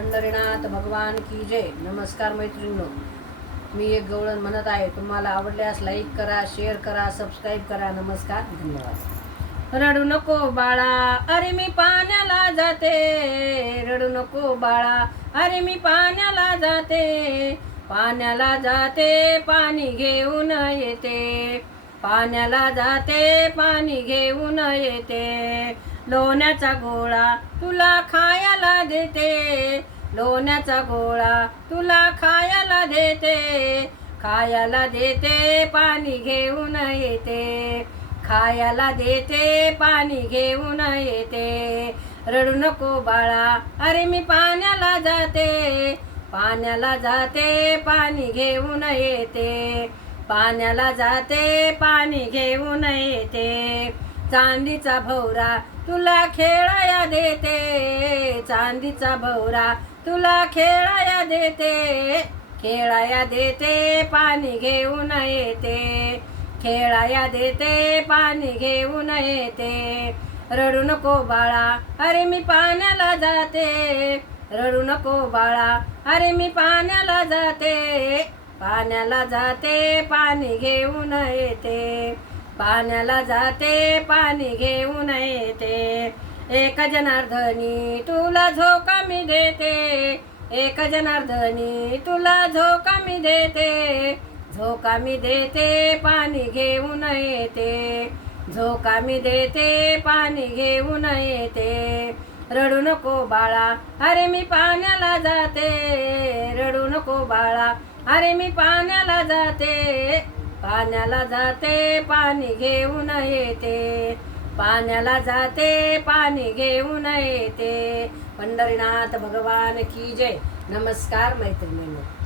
पंढरीनाथ भगवान की जय. नमस्कार मैत्रिणींनो, मी एक गवळण म्हणत आहे. तुम्हाला आवडल्यास लाईक करा, शेअर करा, सबस्क्राईब करा. नमस्कार, धन्यवाद. रडू नको बाळा, अरे मी पाण्याला जाते. रडू नको बाळा, अरे मी पाण्याला जाते. पाण्याला जाते, पाणी घेऊन येते. पाण्याला जाते, पाणी घेऊन येते. लोण्याचा गोळा तुला खायला देते. लोण्याचा गोळा तुला खायला देते. खायला देते, पाणी घेऊन येते. खायला देते, पाणी घेऊन येते. रडू नको बाळा, अरे मी पाण्याला जाते. पाण्याला जाते, पाणी घेऊन येते. पाण्याला जाते, पाणी घेऊन येते. चांदीचा भवरा तुला खेळाया देते. चांदीचा भवरा तुला खेळाया देते. खेळाया देते, पाणी घेऊन येते. खेळाया देते, पाणी घेऊन येते. रडू नको बाळा, अरे मी पाण्याला जाते. रडू नको बाळा, अरे मी पाण्याला जाते. पाण्याला जाते, पाणी घेऊन येते. पाण्याला जाते, पाणी घेऊन येते. एक जनार्दनी तुला झोका मी देते. एक जनार्दनी तुला झोका मी देते. झोका मी देते, पाणी घेऊन येते. झोका मी देते, पाणी घेऊन येते. रडू नको बाळा, अरे मी पाण्याला जाते. रडू नको बाळा, अरे मी पाण्याला जाते. पाण्याला जाते, पाणी घेऊन येते. पाण्याला जाते, पाणी घेऊन येते. पंढरीनाथ भगवान की जय. नमस्कार मैत्रिणींनो.